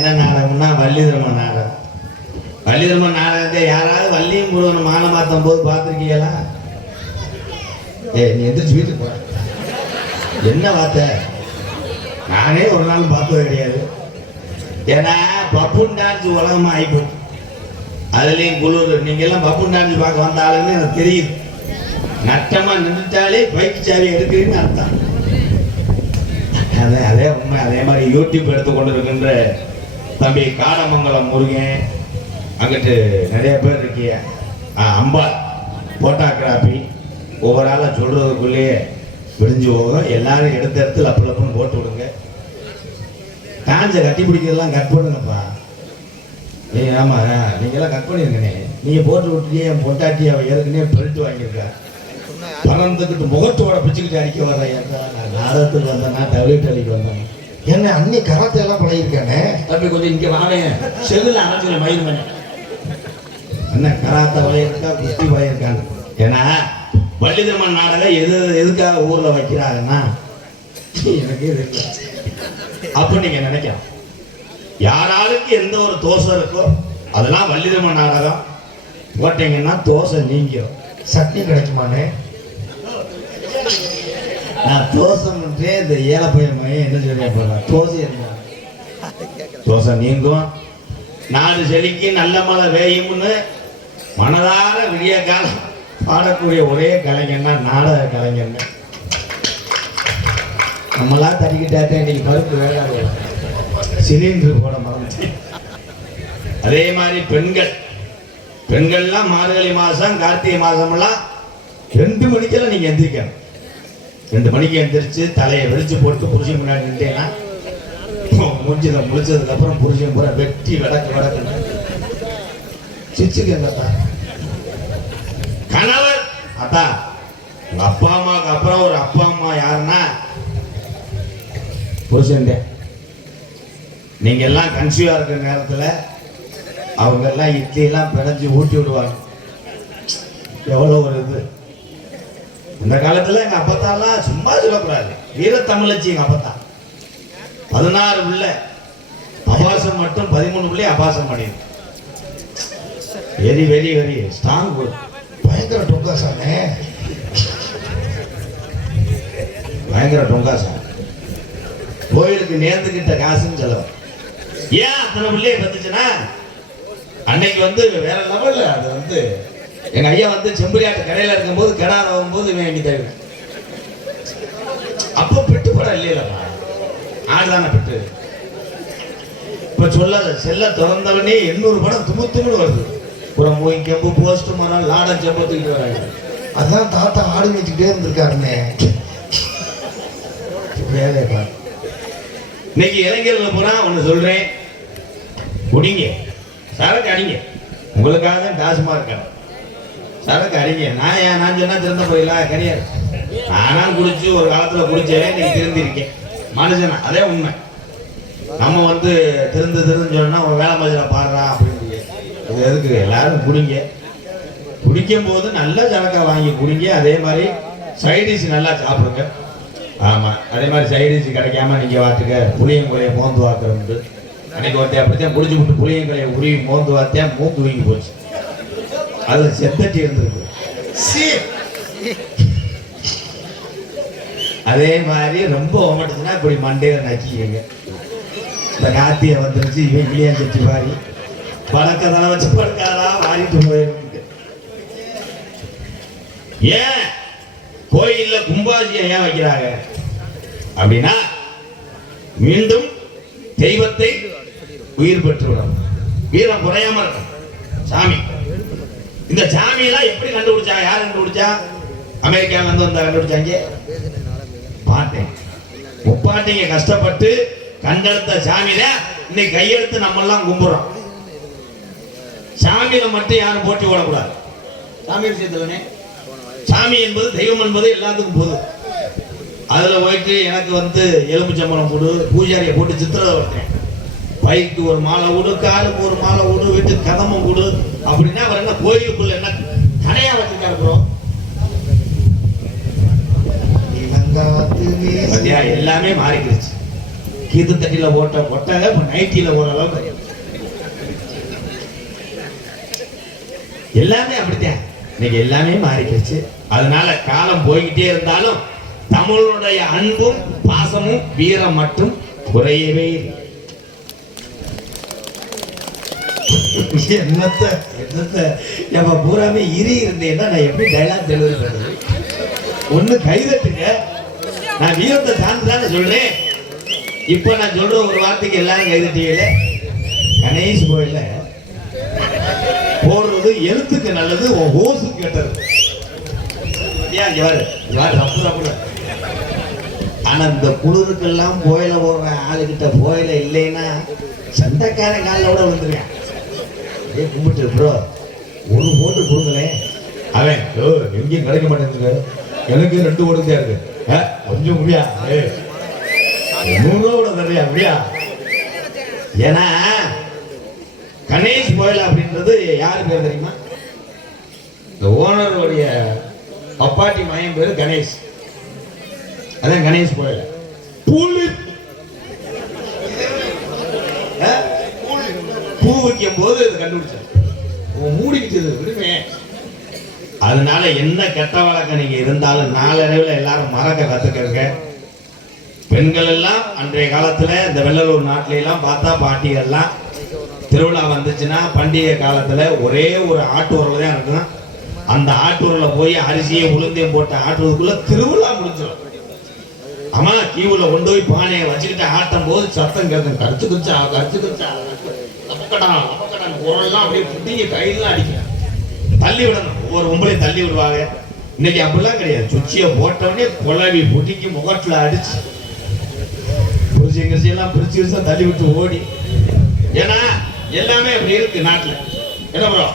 என்ன நாடகம்னா வள்ளி நாடகம். வள்ளி நாடகத்தை யாராவது வள்ளியும் முருகன் மாலை மாத்தும் போது பார்த்துருக்கீங்களா? ஏய் நீ எந்திரிச்சு வீட்டுக்கு போ என்ன வார்த்தை? நானே ஒரு நாள் பார்த்தது கிடையாது. ஏன்னா பப்புன் டான்ஸ் உலகமாக ஆகிப்போச்சு அதுலேயும் குளிர் நீங்க எல்லாம் பப்புன் டான்ஸ் பார்க்க வந்த ஆளுன்னு எனக்கு தெரியுது. நட்டமாக நின்றுட்டாலே பைக் சாவி எடுக்கிறீங்கன்னு அர்த்தம். அதே அதே உண்மை அதே மாதிரி யூடியூப் எடுத்து கொண்டு இருக்கின்ற தம்பி காடமங்கலம் முருகன். அங்கிட்டு நிறைய பேர் இருக்கிய அம்பா அம்பாள் போட்டோகிராஃபி ஒவ்வொரு ஆளாக சொல்கிறதுக்குள்ளேயே விடிஞ்சு போகும். எல்லாரும் எடுத்த இடத்துல லப்பு போட்டு விடுங்க. காஞ்ச கட்டி பிடிக்கிறதெல்லாம் கட் பண்ணுங்கப்பா. ஏ ஆமாம் நீங்களாம் கட் பண்ணிருங்கண்ணே. நீங்கள் போட்டு விட்டுட்டே என் பொட்டாட்டி அவன் ஏற்கனவே பெல்ட் வாங்கியிருக்கா. பறந்துக்கிட்டு முகத்தோட பிச்சுக்கிட்டு அடிக்க வர்றேன் ஏன்டா? நான் நாடகத்துக்கு வந்தேன்னா டபிள்யூட் அடிக்க வந்தேன். என்ன அண்ணி கராத்தே எல்லாம் பழகிருக்கானே? தம்பி கொஞ்சம் இங்க வானே செல்லுல அரைச்சு மயில் மணி என்ன கராத்த வளையிருக்கா குஸ்தி வளையிருக்கான்னு ஏன்னா வள்ளி திருமண நாடகம் எது எதுக்காக ஊர்ல வைக்கிறாங்கன்னா எனக்கு இது அப்ப நீங்க நினைக்கலாம். யாராருக்கு எந்த ஒரு தோசை இருக்கோ அதெல்லாம் வள்ளி திருமண நாடகம். போட்டீங்கன்னா தோசை நீங்கிடும் சட்னி கிடைக்குமானே? நான் தோசைன்றே இந்த ஏழை பையன் என்ன சொல்லிய போறேன் தோசை தோசை நீங்கும் நாடு செழிக்கு நல்ல மழை வேயும்னு மனதார விடிய காலம் பாடக்கூடிய ஒரே கலைஞர்னா நாடக கலைஞர். நம்மளாம் தட்டிக்கிட்டாத்தே இன்னைக்கு பருப்பு வேகாது சிலிண்டர் போட மறந்துச்சு அதே மாதிரி பெண்கள். பெண்கள்லாம் மார்கழி மாதம் கார்த்திகை மாதம்லாம் ரெண்டு மணிக்கெல்லாம் நீங்கள் எந்திரிக்கணும். ரெண்டு மணிக்கு எழுந்திரிச்சு தலையை வெடிச்சு போட்டு புருஷன் முன்னாடி நின்றேன்னா முடிஞ்சதை முடிச்சதுக்கு அப்புறம் புருஷன் பூரா வெட்டி வடக்கு வடக்கு சிச்சுக்கங்கத்தா கணவர்! அத்தா உங்க அப்பா அம்மாவுக்கு அப்புறம் ஒரு அப்பா அம்மா யாருன்னா? புருஷன் நீங்க எல்லாம் கன்சியூவா இருக்கிற நேரத்துல அவங்க எல்லாம் இட்லி எல்லாம் பிணைஞ்சு ஊட்டி விடுவாங்க. எவ்வளவு ஒரு இது. இந்த காலத்துல எங்க அப்பத்தாலாம் சும்மா சொல்லக்கூடாது. வீரத்தமிழச்சி எங்க அப்பத்தா. பதினாறு உள்ள அபாசம் மட்டும் பதிமூணு பிள்ளை அபாசம் பண்ணிடும் வெரி வெரி வெரி ஸ்ட்ராங் பயங்கர டொங்காசானே பயங்கர டொங்காசம் கோயிலுக்கு நேர்ந்துக்கிட்ட காசுன்னு செலவு ஏன் அத்தனை பிள்ளைய பத்துச்சுன்னா அன்னைக்கு வந்து வேற லெவல்ல அது வந்து எங்க ஐயா வந்து செம்பரியாட்டு கடையில இருக்கும்போது கெடாத போது இவன் எங்க தேவை அப்போ பெட்டு படம் இல்லையிலப்பா ஆடுதானே பெட்டு? இப்ப சொல்ல செல்ல திறந்தவனே எண்ணூறு படம் துமு துமுன்னு வருது. புறம் மூய் கெம்பு போஸ்ட் மரம் லாடம் செம்பு தூக்கிட்டு வராங்க. அதான் தாத்தா ஆடு மேய்ச்சிக்கிட்டே இருந்திருக்காருண்ணே வேலைப்பா இன்னைக்கு இளைஞர்கள் போனா ஒன்று சொல்றேன். குடிங்க. சரக்கு அடிங்க. உங்களுக்காக தான் டாஸ்மாக இருக்கணும் சரக்கு அடிங்க நான் ஏன் நான் சொன்னா திறந்த போயில கிடையாது. நானும் குடிச்சு ஒரு காலத்துல குடிச்சேன் இன்னைக்கு திருந்திருக்கேன் மனுஷனா அதே உண்மை. நம்ம வந்து திருந்து திருந்து சொன்னா வேலை மதுரை பாடுறா அப்படின்னு இது எதுக்கு? எல்லாரும் குடிங்க. குடிக்கும் போது நல்ல சரக்கா வாங்கி குடிங்க. அதே மாதிரி சைடிஷ் நல்லா சாப்பிடுங்க. ஆமா அதே மாதிரி சைடிஷ் கிடைக்காம நீங்க வாத்துக்க. புளியங்குறைய மோந்து வாக்குறது அன்னைக்கு ஒருத்தன் அப்படித்தான் குடிச்சு விட்டு புளியங்குறைய உருவி மோந்து வாத்தேன் மூந்து வீங்கி போச்சு. அதுல செத்தட்டி இருந்திருக்கு. அதே மாதிரி ரொம்ப ஓமட்டுச்சுன்னா இப்படி மண்டையில நக்கிக்கங்க இந்த காத்திய வந்துருச்சு இவன் கிளியா செட்டி வாரி பழக்கதனை வச்சு படுக்காதா வாரிட்டு போயிருக்கு ஏன்? கோயில்ல கும்பாசியம் ஏன் வைக்கிறாங்க? அப்படின்னா மீண்டும் தெய்வத்தை உயிர் பெற்றுவிடும் வீரம் குறையாம இருக்கும் சாமி. இந்த சாமியெல்லாம் எப்படி கண்டுபிடிச்சா? யார் கண்டுபிடிச்சா? அமெரிக்கால இருந்து வந்தா கண்டுபிடிச்சாங்க? பாட்டேன் முப்பாட்டிங்க கஷ்டப்பட்டு கண்டெடுத்த சாமியில இன்னைக்கு கையெடுத்து நம்ம எல்லாம் கும்பிடுறோம் சாமியில மட்டும் யாரும் போட்டி ஓடக்கூடாது சாமி விஷயத்துலனே சாமி என்பது தெய்வம் என்பது எல்லாத்துக்கும் பொது. அதுல போயிட்டு எனக்கு வந்து எலும்புச்சம்பளம் போடு பூஜாரியை போட்டு சித்திரதை வைக்கிறேன் பைக்கு ஒரு மாலை விடு காலுக்கு ஒரு மாலை விடு வீட்டுக்கு கதமம் விடு அப்படின்னா அவர் என்ன கோயிலுக்குள்ள என்ன தடையா வச்சிருக்காரு ப்ரோ எல்லாமே மாறிக்கிடுச்சு. கீத்து தட்டியில் போட்ட போட்டாங்க இப்போ நைட்டியில் போற அளவுக்கு. எல்லாமே அப்படித்தான். இன்னைக்கு எல்லாமே மாறி போச்சு அதனால காலம் போய்கிட்டே இருந்தாலும் தமிழனுடைய அன்பும் பாசமும் வீரம் மட்டும் குறையவே இல்லை. என்னத்த என்னத்த? நம்ம பூராமே இரி இருந்தேன்னா நான் எப்படி டைலாக் டெலிவரி பண்ணுறது ஒண்ணு கைதட்டுங்க நான் வீரத்தை சார்ந்து தானே சொல்கிறேன் இப்போ நான் சொல்ற ஒரு வார்த்தைக்கு எல்லாரும் கைதட்டியல கணேஷ் கோயில போடுறது எழுத்துக்கு நல்லது உன் ஓசு கெட்டது. ஏன் இங்க யாரு இங்க பாரு ரப்பு ஆனா இந்த குளிருக்கெல்லாம் போயில போடுற ஆளுகிட்ட போயில இல்லைன்னா சண்டைக்காரன் காலில் கூட விழுந்துருக்கேன் ஏ கும்பிட்டு ப்ரோ ஒரு ஓட்டு கொடுங்களேன். அவன் ஓ எங்கேயும் கிடைக்க மாட்டேங்குது எனக்கு ரெண்டு ஓட்டு தான் இருக்கு. கொஞ்சம் முடியா ஏ நூறு கூட தரையா முடியா ஏன்னா கணேஷ் கோயில் அப்படின்றது யாரு பேர் தெரியுமா? இந்த ஓனருடைய அப்பாட்டி மயம் பேர் கணேஷ். அதான் கணேஷ் கோயில். பூலி பூ வைக்கும் போது இது கண்டுபிடிச்சேன் மூடிக்கிட்டு விடுமே. அதனால என்ன கெட்ட வழக்கம் நீங்க இருந்தாலும் நாளடைவில் எல்லாரும் மறக்க கத்துக்கிறங்க பெண்கள் எல்லாம் அன்றைய காலத்துல இந்த வெள்ளலூர் நாட்டில எல்லாம் பார்த்தா பாட்டிகள்லாம் திருவிழா வந்துச்சுன்னா பண்டிகை காலத்துல ஒரே ஒரு ஆட்டூரில் தான் இருக்கும் அந்த ஆட்டூரில் போய் அரிசியை உளுந்தையும் போட்டு ஆட்டுறதுக்குள்ள திருவிழா முடிஞ்சிடும். ஆமா கீவுல கொண்டு போய் பானையை வச்சுக்கிட்டு ஆட்டும் போது சத்தம் கேட்கும் கடிச்சு கிச்சா கடிச்சு கிச்சா அப்படியே புட்டிங்க கையெல்லாம் அடிக்கும். தள்ளி விடணும். ஒவ்வொரு உம்பளையும் தள்ளி விடுவாங்க. இன்னைக்கு அப்படிலாம் கிடையாது. சுச்சியை போட்டவொடனே குழவி புட்டிக்கு முகத்துல அடிச்சு புரிச்சு கிரிச்சி எல்லாம் பிரிச்சு கிரிச்சா தள்ளி விட்டு ஓடி. ஏன்னா எல்லாமே அப்படி இருக்கு நாட்டுல. என்ன ப்ரோ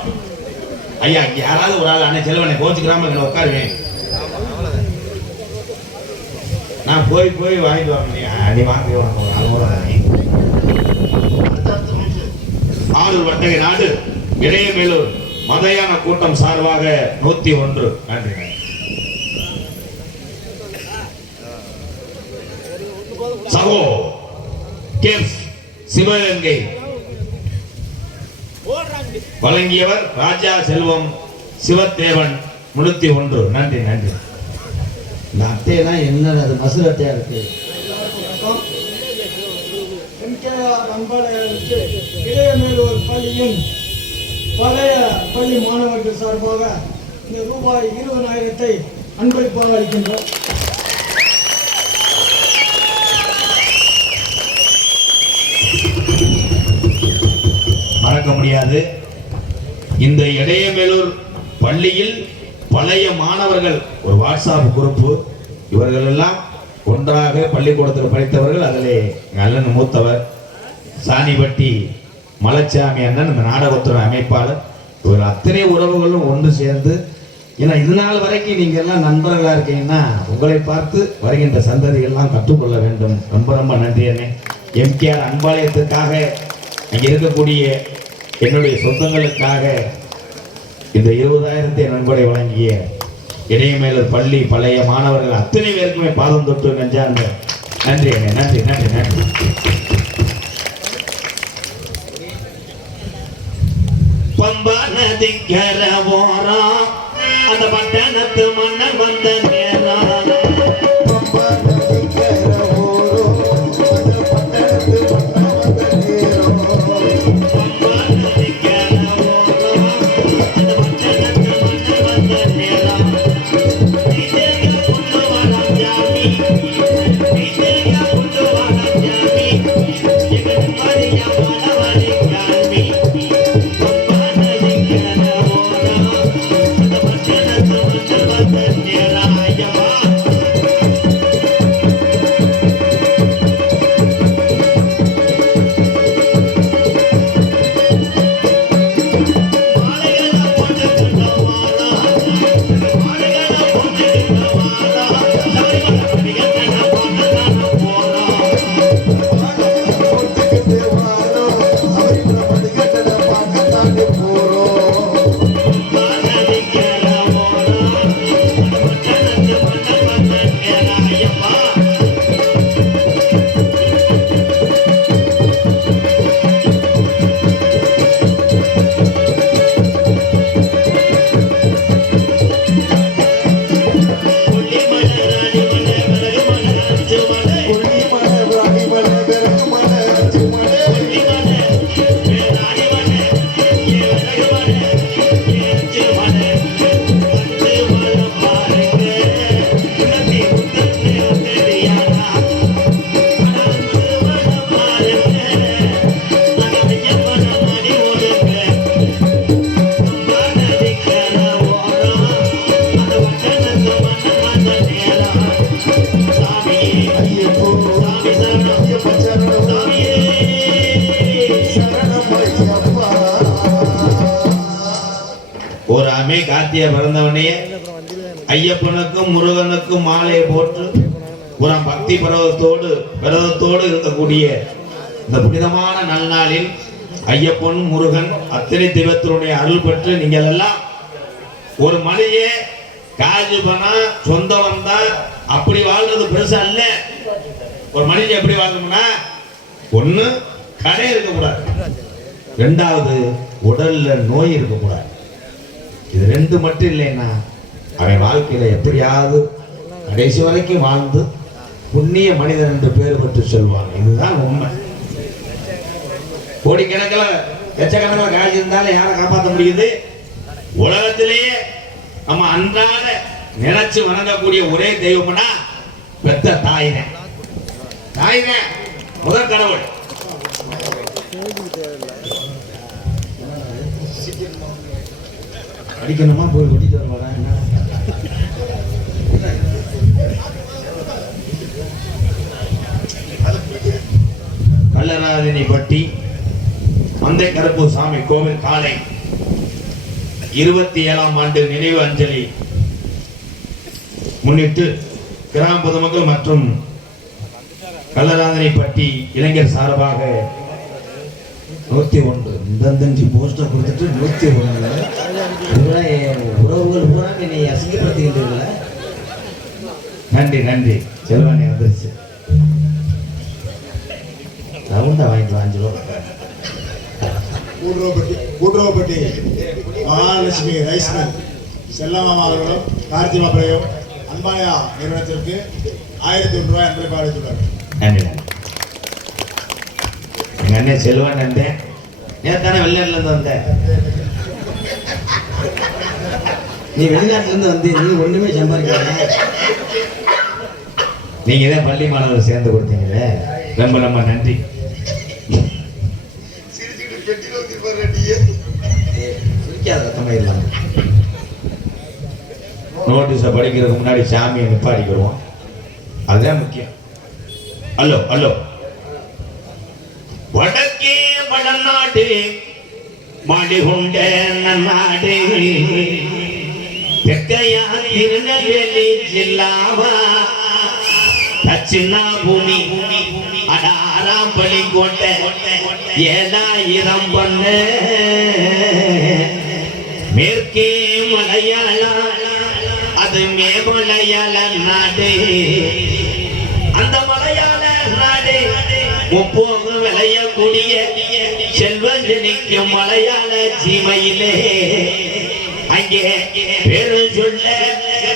ஐயா யாராவது ஒரு ஆள் அண்ணே செல்வனை கோச்சுக்கிறாம இங்க உட்காருவேன் நான் போய் போய் வாங்கிட்டு வரேன். நீ வாங்கி வாங்க. வட்டகை நாடு இடையமேலூர் மதையான கூட்டம் சார்பாக நூத்தி ஒன்று. நன்றி சகோ கேப்ஸ் சிவகங்கை. வழங்கியவர் ராஜா செல்வம் சிவத்தேவன் முன்னூத்தி ஒன்று. நன்றி நன்றி. இந்த அட்டையெல்லாம் என்ன அது மசூர் அட்டையா இருக்கு? இளையமேலூர் பள்ளியின் பழைய பள்ளி மாணவர்கள் சார்பாக இந்த ரூபாய் இருபதாயிரத்தை அன்பளிப்பாக அளிக்கின்றோம் மறக்க முடியாது. இந்த இடையமேலூர் பள்ளியில் பழைய மாணவர்கள் ஒரு வாட்ஸ்அப் குரூப்பு இவர்கள் எல்லாம் ஒன்றாக பள்ளிக்கூடத்தில் படித்தவர்கள் அதிலே நல்லன் மூத்தவர் சாணிபட்டி மலைச்சாமி அண்ணன் இந்த நாடகத்துறை அமைப்பாளர். இவர் அத்தனை உறவுகளும் ஒன்று சேர்ந்து ஏன்னா இது நாள் வரைக்கும் நீங்கள் எல்லாம் நண்பர்களாக இருக்கீங்கன்னா உங்களை பார்த்து வருகின்ற சந்ததிகள்லாம் கற்றுக்கொள்ள வேண்டும். ரொம்ப ரொம்ப நன்றி அண்ணே. எம்கேஆர் அன்பாலயத்திற்காக அங்கே இருக்கக்கூடிய என்னுடைய சொந்தங்களுக்காக இந்த இருபதாயிரத்தை நன்கொடை வழங்கிய இடையமேலர் பள்ளி பழைய மாணவர்கள் அத்தனை பேருக்குமே பாதம் தொட்டு நெஞ்சாங்க நன்றி அண்ணே. நன்றி நன்றி நன்றி. பம்பா நதிக்கர போறான் அந்த பட்டணத்து மன்னன் வந்த நேரம் கார்த்திகை பிறந்தவனே ஐயப்பனுக்கும் முருகனுக்கும் மாலையை போட்டு ஒரு பக்தி பரவத்தோடு விரதத்தோடு இருக்கக்கூடிய இந்த புனிதமான நன்னாளில் ஐயப்பன் முருகன் அத்தனை தெய்வத்தினுடைய அருள் பெற்று நீங்கள் எல்லாம் ஒரு மனிதே காஜு பணம் சொந்தம் வந்தா அப்படி வாழ்றது பெருசா இல்ல. ஒரு மனிதன் எப்படி வாழணும்னா ஒண்ணு கடை இருக்கக்கூடாது. ரெண்டாவது உடல்ல நோய் இருக்கக்கூடாது. இது ரெண்டு மட்டும் இல்லைன்னா அவன் வாழ்க்கையில எப்படியாவது கடைசி வரைக்கும் வாழ்ந்து புண்ணிய மனிதன் என்று பேர் பெற்று சொல்வாங்க இதுதான் உண்மை. கோடிக்கணக்கில் லட்சக்கணக்கில் காசு இருந்தாலும் யாரை காப்பாற்ற முடியுது? உலகத்திலேயே நம்ம அன்றாட நினைச்சு வணங்கக்கூடிய ஒரே தெய்வம்னா பெத்த தாயின. தாயின முதல் கடவுள். அடிக்கணுமா? போய் கொட்டிட்டு வரலாம் என்ன? கல்லராதினி பட்டி மந்தை கருப்பு சாமி கோவில் காலை இருபத்தி ஏழாம் ஆண்டு நினைவு அஞ்சலி முன்னிட்டு கிராம பொதுமக்கள் மற்றும் கல்லராதனை பட்டி இளைஞர் சார்பாக நூத்தி ஒன்று. இந்தந்தஞ்சு போஸ்டர் கொடுத்துட்டு நூத்தி ஒண்ணுல பூரா உறவுகள் பூரா என்னை அசிங்கப்படுத்துகின்றீர்கள நன்றி நன்றி. செல்வானி வந்துருச்சு. ரவுண்டா வாங்கிட்டு அஞ்சு ரூபா கூட்டுறவுப்பட்டி கூட்டுறவுப்பட்டி மகாலட்சுமி ரைஸ் மில் செல்லமாமா அவர்களும் கார்த்தி மாப்பிளையும் அன்பாயா நிறுவனத்திற்கு ஆயிரத்தி ஒன்று ரூபாய் அன்பளிப்பாக அளித்துள்ளார் நன்றி நன்றி. எங்க அண்ணன் செல்வன் வந்தேன் நேத்தானே வெளிநாட்டுல இருந்து வந்தேன் நீ வெளிநாட்டுல இருந்து வந்து நீ ஒண்ணுமே சம்பாதிக்காத நீங்க தான் பள்ளி மாணவர் சேர்ந்து கொடுத்தீங்களே. ரொம்ப ரொம்ப நன்றி. நோட்டீஸை படிக்கிறதுக்கு முன்னாடி சாமியை நிப்பாடிக்கிடுவோம். அதுதான் முக்கியம். ஹலோ ஹலோ வடக்கே வடநாடு மாடிகொண்ட நாடு தெற்கையா திருநெல்வேலி ஜில்லாவா தட்சிணா பூமி அடாராம் பலி கோட்டை ஏழாயிரம் பண்ண மேற்கே மலையாள அது மேமலையாள நாடு. அந்த மலையாள நாடு முப்போக விளையக்கூடிய மலையாள சீமையிலே. அங்கே பெரு சொல்ல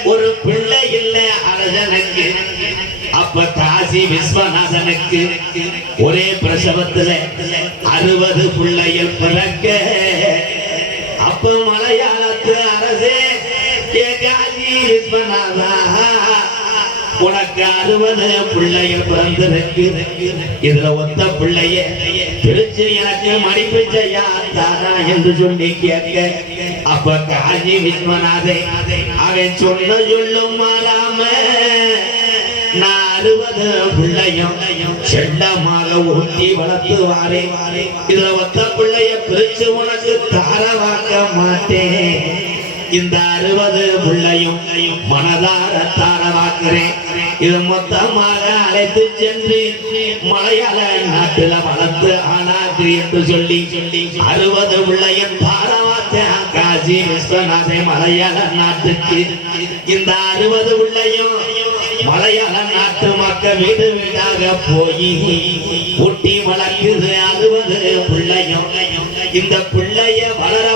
ஒரு பிள்ளை இல்ல அரசனுக்கு. அப்ப காசி விஸ்வநாதனுக்கு ஒரே பிரசவத்துல அறுபது பிள்ளைகள் பிறக்க. அப்ப மலையாளத்து அரசே காசி விஸ்வநாதா உனக்கு அறுபது பிள்ளைய பிறந்திருக்கு. இதுல ஒத்த பிள்ளைய பிரிச்சு எனக்கு மடிப்பு செய்யா தாரா என்று சொல்லி கேட்க. அப்ப காஜி விஸ்வநாதே அவன் சொல்ல சொல்லும் மாறாம நான் அறுபது பிள்ளையும் செல்லமாக ஊட்டி வளர்த்து வாரே இதுல ஒத்த பிள்ளைய பிரிச்சு உனக்கு தாரவாக்க மாட்டேன். இந்த அறுபது பிள்ளையும் மனதார தாரவாக்குறேன் இது மொத்தமாக அழைத்து சென்று மலையாள நாட்டுல வளர்த்து ஆனாக்கு என்று சொல்லி சொல்லி அறுபது பிள்ளையும் தாரவாத்த காசி விஸ்வநாதை மலையாள நாட்டுக்கு. இந்த அறுபது பிள்ளையும் மலையாள நாட்டு மக்கள் வீடு வீடாக போய் குட்டி வளர்க்குது அறுபது பிள்ளையும் இந்த பிள்ளைய வளர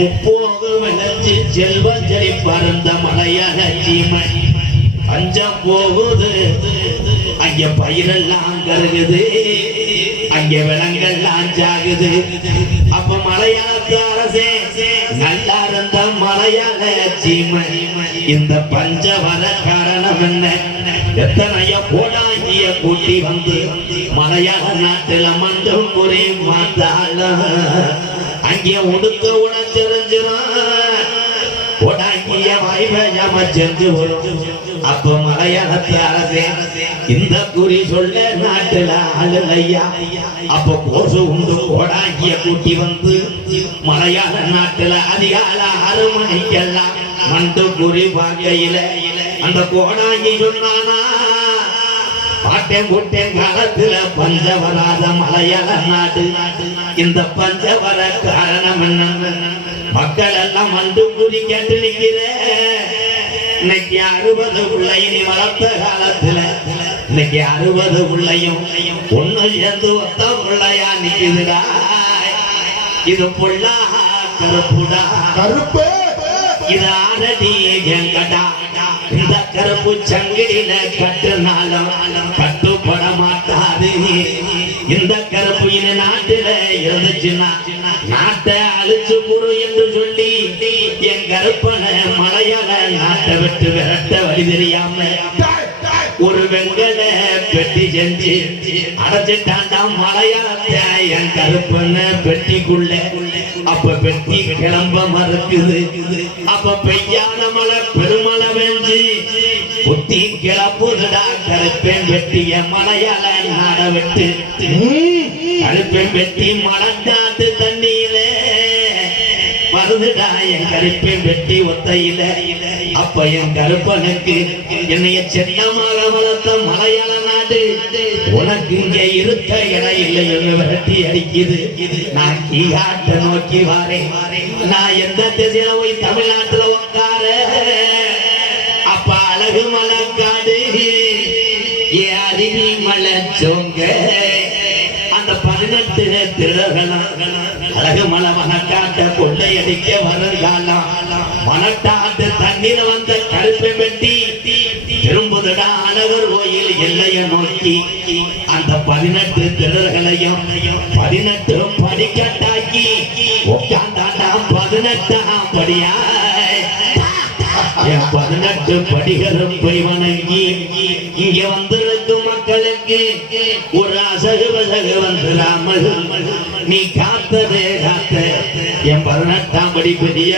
முப்போது முப்போக விளைஞ்சு செல்வம் செழிப்பறந்த மலையான சீமை. பஞ்சம் போகுது. அங்க பயிரெல்லாம் கருகுது. அங்க விலங்கெல்லாம் ஜாகுது அப்ப மலையாளத்து அரசே நல்லா இருந்த மலையாள சீமை. இந்த பஞ்ச வர காரணம் என்ன? எத்தனைய போடாங்கிய கூட்டி வந்து மலையாள நாட்டுல மஞ்சள் முறை மாத்தாளம் அங்கே உடுக்க உணர்ச்சிருஞ்சிரும் உடாங்கிய வாய்ப்பை செஞ்சு வரும் அப்ப மலையாளத்து அரசே இந்த குறி சொல்ல நாட்டுல ஆளுலையா அப்ப கோசு உண்டு கோடாங்கிய கூட்டி வந்து மலையாள நாட்டுல அதிகால ஆறு மணிக்கெல்லாம் மண்டு குறி பார்க்கையில. அந்த கோடாங்கி சொன்னானா பாட்டேன் கூட்டேன் காலத்துல பஞ்ச வராத மலையாள நாடு. இந்த பஞ்ச வர காரணம் என்ன மக்கள் எல்லாம் மண்டு குறி கேட்டு நிக்கிற இன்னைக்கு அறுபது பிள்ளை நீ வளர்த்த காலத்துல இன்னைக்கு அறுபது பிள்ளையும் ஒண்ணு சேர்ந்து ஒத்த பிள்ளையா நிக்குதுடா. இது பொல்லா கருப்புடா. கருப்பு. இது ஆரடி எங்கடா இந்த கருப்பு சங்கிலில கட்டுனாலும் கருப்பனை மலையாள நாட்டை விட்டு விரட்ட வழி தெரியாம ஒரு வெங்கல பெட்டி செஞ்சு அடைச்சிட்டாண்டா மலையாளத்தை. என் கருப்பன பெட்டிக்குள்ள. அப்ப பெட்டி கிளம்ப மறுக்குது. அப்ப பெய்யாத மழை பெருமழை வெஞ்சு புத்தி கிளப்புதுடா. கருப்பேன் வெட்டிய மலையாள நாட விட்டு. கருப்பேன் வெட்டி மலக்காட்டு தண்ணியிலே வருதுடா என் கருப்பேன் வெட்டி ஒத்தையில. அப்ப என் கருப்பனுக்கு என்னைய சென்னமாக வளர்த்த மலையாள நாடு. உனக்கு இங்க இருக்க இடம் இல்லை என்று விரட்டி அடிக்குது. நான் கீழாட்ட நோக்கி வாரேன். நான் எந்த திசையில போய் தமிழ்நாட்டுல உட்கார பதினெட்டு அழகு மலை மனக்காட்ட கொள்ளையடிக்க வருங்காலம் மனட்டாட்டு தண்ணீர் வந்த கருப்பை வெட்டி திரும்புதடா அழகர் கோயில் எல்லைய நோக்கி அந்த பதினெட்டு திருடர்களையும் பதினெட்டு படிக்கட்டாக்கி உட்காந்தாண்டா பதினெட்டாம் படியா பதினெட்டு படிகளும் போய் வணங்கி இங்க வந்திருக்கும் மக்களுக்கு ஒரு அசகு வசகு வந்துடாமல் நீ காத்ததே காத்த என் பதினெட்டாம் படி பெரிய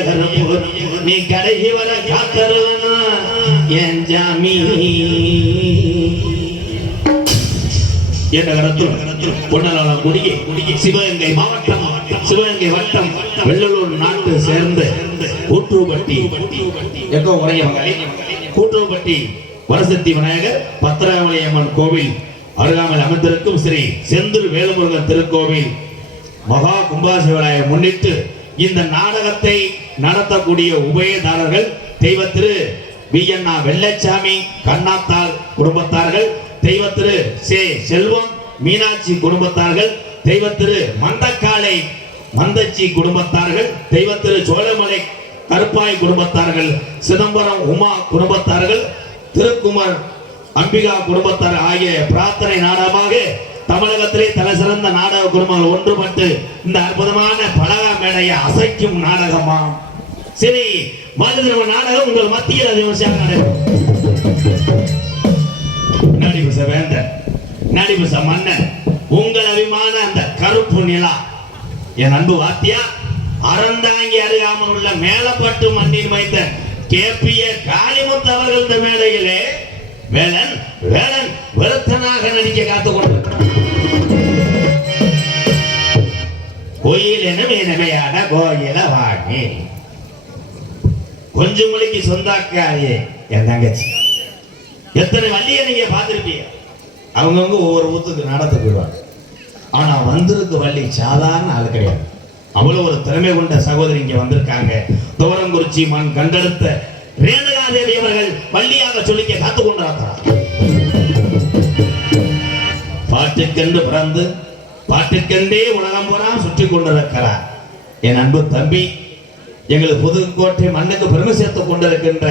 நீ கடைசி வர காத்தருவனா என் ஜாமி. என்ற கடத்தில் பொன்னலாளம் குடியே சிவகங்கை மாவட்டம் சிவகங்கை வட்டம் வெள்ளலூர் நாட்டு சேர்ந்த கூற்றுப்பட்டி எக்கோ உரையவங்க கூட்டுப்பட்டி. வரசக்தி விநாயகர் பத்திரகாமலை அம்மன் கோவில் அருகாமல் அமைந்திருக்கும் ஸ்ரீ செந்தூர் வேலுமுருகன் திருக்கோவில் மகா கும்பாசிவராய முன்னிட்டு இந்த நாடகத்தை நடத்தக்கூடிய உபயதாரர்கள் தெய்வ திரு விஎன்ஆ வெள்ளச்சாமி கண்ணாத்தார் குடும்பத்தார்கள் தெய்வ திரு சே. செல்வம் மீனாட்சி குடும்பத்தார்கள் தெய்வ திரு மந்தக்காலை மந்தச்சி குடும்பத்தார்கள் தெய்வ திரு சோழமலை கருப்பாய் குடும்பத்தார்கள் சிதம்பரம் உமா குடும்பத்தார்கள் திருக்குமார் அம்பிகா குடும்பத்தார் ஆகிய பிரார்த்தனை நாடகமாக தமிழகத்திலே தலை சிறந்த நாடக குடும்பங்கள் ஒன்றுபட்டு இந்த அற்புதமான பலகா மேடையை அசைக்கும் நாடகமா? சரி மதுரை நாடகம் உங்கள் மத்தியில் அது விமர்சையாக நடைபெறும் நடிபுச நடிபுச மன்னன் உங்கள் அபிமான அந்த கருப்பு நிலா. என் அன்பு வாத்தியா அறந்தாங்கி அறியாமல் உள்ள மேலப்பட்டு மண்ணில் வைத்த கேப்பிய காளிமுத்து அவர்கள் இந்த மேடையிலே வேலன் வேலன் விருத்தனாக நடிக்க காத்துக் கொண்டிருக்கிறார் கோயில் எனும் இனிமையான கோயில வாங்கி கொஞ்சம் மொழிக்கு சொந்தாக்காரியே என் தங்கச்சி. எத்தனை வள்ளிய நீங்க பார்த்துருப்பீங்க? அவங்கவுங்க ஒவ்வொரு ஊத்துக்கு நடத்த போயிடுவாங்க. ஆனா வந்திருக்கு வள்ளி சாதாரண ஆள் கிடையாது. அவ்வளவு ஒரு திறமை கொண்ட சகோதரி இங்க வந்திருக்காங்க. தோரங்குறிச்சி மண் கண்டெடுத்த ரேணுகாதேவி அவர்கள் வள்ளியாக சொல்லிக்க காத்து கொண்டிருக்கிறார். பாட்டுக்கென்று பிறந்து பாட்டுக்கென்றே உலகம் போனா சுற்றி கொண்டிருக்கிறார். என் அன்பு தம்பி எங்களை புதுக்கோட்டை மண்ணுக்கு பெருமை சேர்த்துக் கொண்டிருக்கின்ற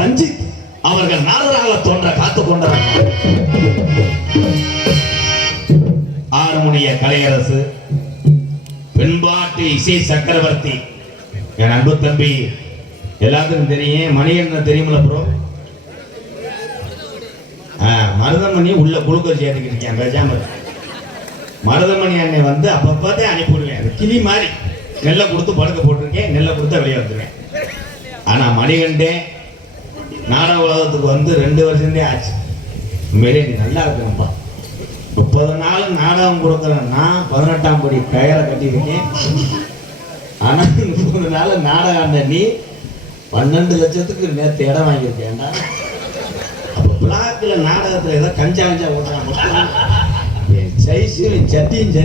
ரஞ்சித் அவர்கள் நாரதாக தோன்ற காத்துக் கொண்டிருக்கிறார். ஆறுமுனைய கலையரசு பெண்பாட்டு இசை சக்கரவர்த்தி. என் அன்பு தம்பி எல்லாத்துக்கும் தெரியும். மணிகண்டன் தெரியுமில்ல ப்ரோ மருதமணி உள்ள குளுக்கோஸ் சேர்த்துக்கிட்டு இருக்கேன் பேசாமல் மருதமணி அண்ணன் வந்து அப்பப்பதே அனுப்பிவிடுவேன். கிளி மாதிரி நெல்லை கொடுத்து படுக்க போட்டிருக்கேன் நெல்லை கொடுத்து வெளியே வந்துடுவேன் ஆனால் மணிகண்டே நாடக உலகத்துக்கு வந்து ரெண்டு வருஷந்தே ஆச்சு. உண்மையிலே நீ நல்லா இருக்கிறப்பா முப்பது நாள் நாடகம் கொடுக்குறேன்னா நான் பதினெட்டாம் படி பெயரை கட்டியிருக்கேன். ஆனால் முப்பது நாள் நாடகம் ஆண்ட நீ பன்னெண்டு லட்சத்துக்கு நேற்று இடம் வாங்கியிருக்கேன்டா அப்போ பிளாக்கில் நாடகத்தில் ஏதோ கஞ்சா கஞ்சா ஓட்டுறான் சைஸு சட்டியும் சரி.